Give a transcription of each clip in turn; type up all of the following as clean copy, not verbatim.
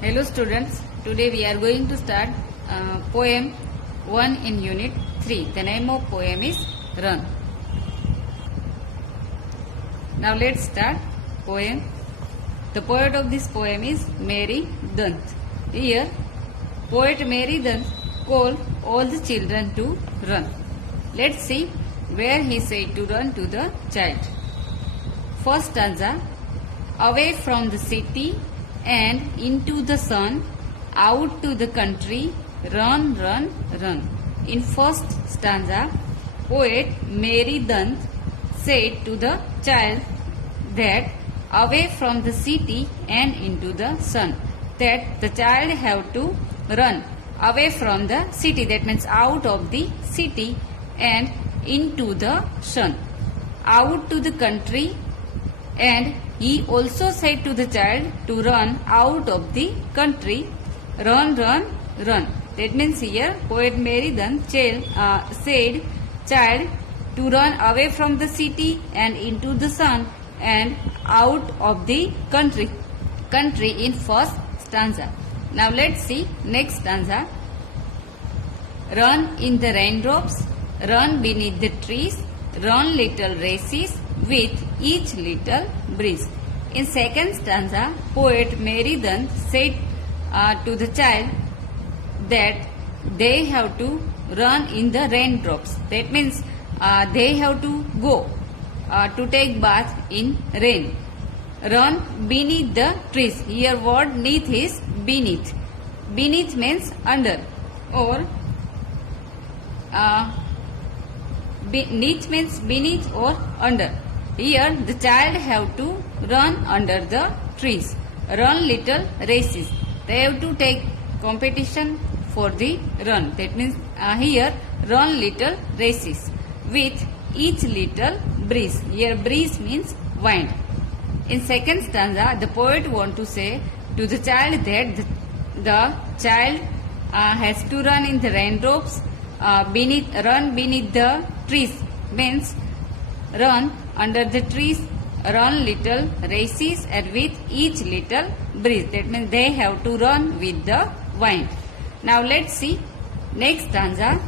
Hello students, today we are going to start poem 1 in unit 3. The name of poem is Run. Now let's start poem. The poet of this poem is Mary Dant. Here poet Mary Dant called all the children to run. Let's see where he said to run to the child. First stanza, away from the city and into the sun, out to the country, run, run, run. In first stanza, poet Mary Dant said to the child that away from the city and into the sun, that the child have to run away from the city, that means out of the city and into the sun, out to the country, and he also said to the child to run out of the country, run, run, run. That means here poet Mary Dant said child to run away from the city and into the sun and out of the country in first stanza. Now let's see next stanza. Run in the raindrops, run beneath the trees, run little races with each little breeze. In second stanza, poet Mary Dant said to the child that they have to run in the raindrops. That means they have to go to take bath in rain. Run beneath the trees. Here word neath is beneath. Beneath means under, or neath means beneath or under. Here the child have to run under the trees. Run little races. They have to take competition for the run. That means here run little races with each little breeze. Here breeze means wind. In second stanza, the poet want to say to the child that the child has to run in the raindrops, run beneath the trees means run under the trees, run little races and with each little breeze. That means they have to run with the wind. Now let's see next stanza.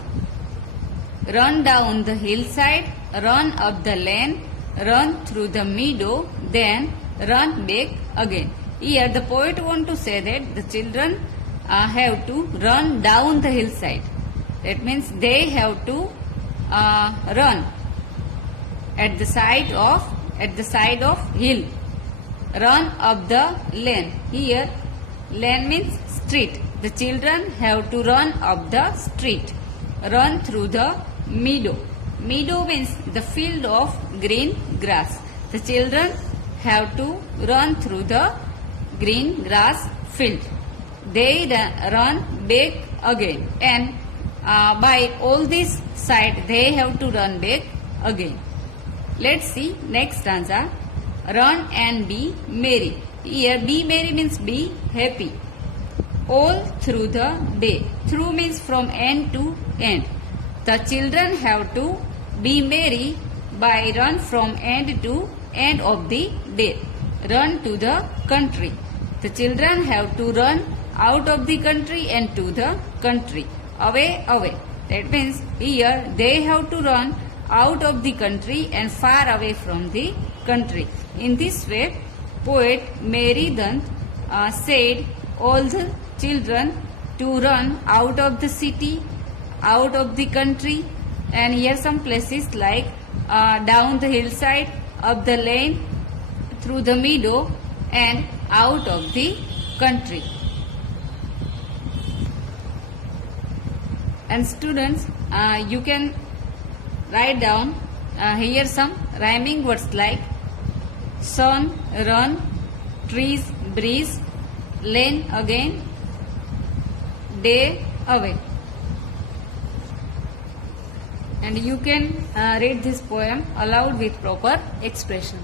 Run down the hillside, run up the lane, run through the meadow, then run back again. Here the poet want to say that the children have to run down the hillside. That means they have to run at the side of hill. Run up the lane. Here lane means street. The children have to run up the street. Run through the meadow. Meadow means the field of green grass. The children have to run through the green grass field. They run back again, and by all this side they have to run back again. Let's see next stanza. Run and be merry. Here be merry means be happy. All through the day. Through means from end to end. The children have to be merry by run from end to end of the day. Run to the country. The children have to run out of the country and to the country. Away, away. That means here they have to run out of the country and far away from the country. In this way, poet Mary Dant said all the children to run out of the city, out of the country, and here some places like down the hillside, up the lane, through the meadow, and out of the country. And students, you can write down here some rhyming words like sun, run, trees, breeze, lane again, day, away. And you can read this poem aloud with proper expression.